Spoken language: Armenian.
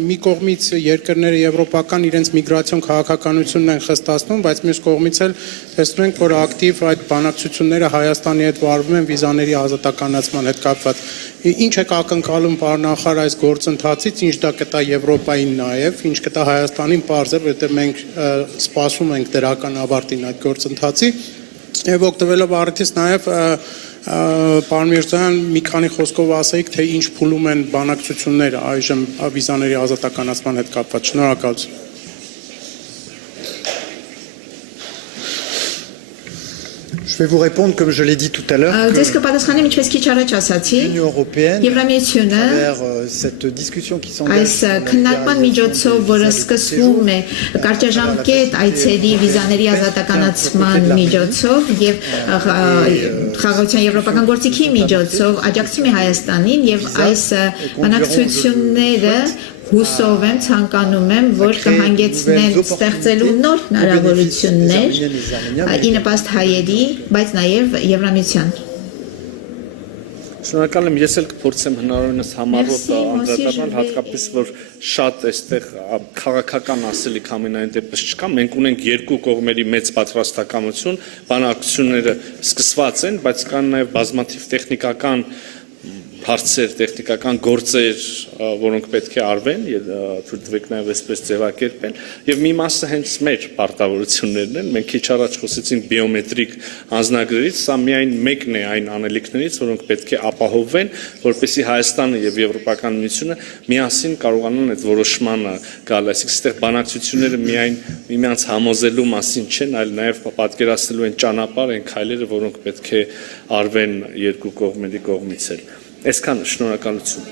Մի կողմից երկրները եվրոպական իրենց միգրացիոն քաղաքականությունն են խստացնում, բայց մյուս կողմից էլ տեսնում ենք, որ ակտիվ այդ բանակցությունները Հայաստանի հետ վարվում են վիզաների ազատականացման հետ կապված։ Ինչ եք ակնկալում պարոն նախարար այս գործընթացից, ինչ դա կտա Եվրոպային նաև, ինչ կտա Հայաստանին պարզ է, որովհետև մենք սպասում ենք դրական ավարտին այդ գործընթացի, եւ օգտվելով առիթից նաև Պարոն Միրզոյան, մի քանի խոսքով ասեիք, թե ինչ փուլում են բանակցությունները այժմ վիզաների ազատականացման հետ կապված։ Շնորհակալություն։ Je vais vous répondre comme je l'ai dit tout à l'heure. L'Union européenne, à travers cette discussion qui s'engage sur la libéralisation des Հուսով եմ, ցանկանում եմ, որ կհանգեցնեն ստեղծելու նոր հնարավորություններ ի նպաստ հայերի, բայց նաև Եվրամիության։ Շնորհակալ եմ, ես էլ կփորձեմ հնարավորինս համառոտ անդրադառնալ, հատկապես որ շատ այստեղ քաղաքական ասելիք ամենայն դեպս չկա, մենք ունենք երկու կողմերի մեծ պատրաստակամություն, բանակցությունները սկսված են, բայց կան նաև բազմաթիվ տեխնիկական հարցեր, տեխնիկական գործեր, որոնք պետք է արվեն, թույլ տվեք նաև այսպես ձևակերպել, եւ մի մասը հենց մեր պարտավորություններն են, մենք քիչ առաջ խոսեցինք բիոմետրիկ անձնագրերից, սա միայն մեկն է այն անելիքներից, որոնք պետք է ապահովվեն, որպեսզի Հայաստանը եւ Եվրոպական միությունը միասին կարողանան այդ որոշմանը գալ, այսինքն այստեղ բանակցությունները միայն միմյանց համոզելու մասին չեն, այլ նաև պատկերացնելու են ճանապարհ, այն քայլերը, որոնք պետք է արվեն երկու կողմերի կողմից էլ։ Այսքան շնորհակալություն։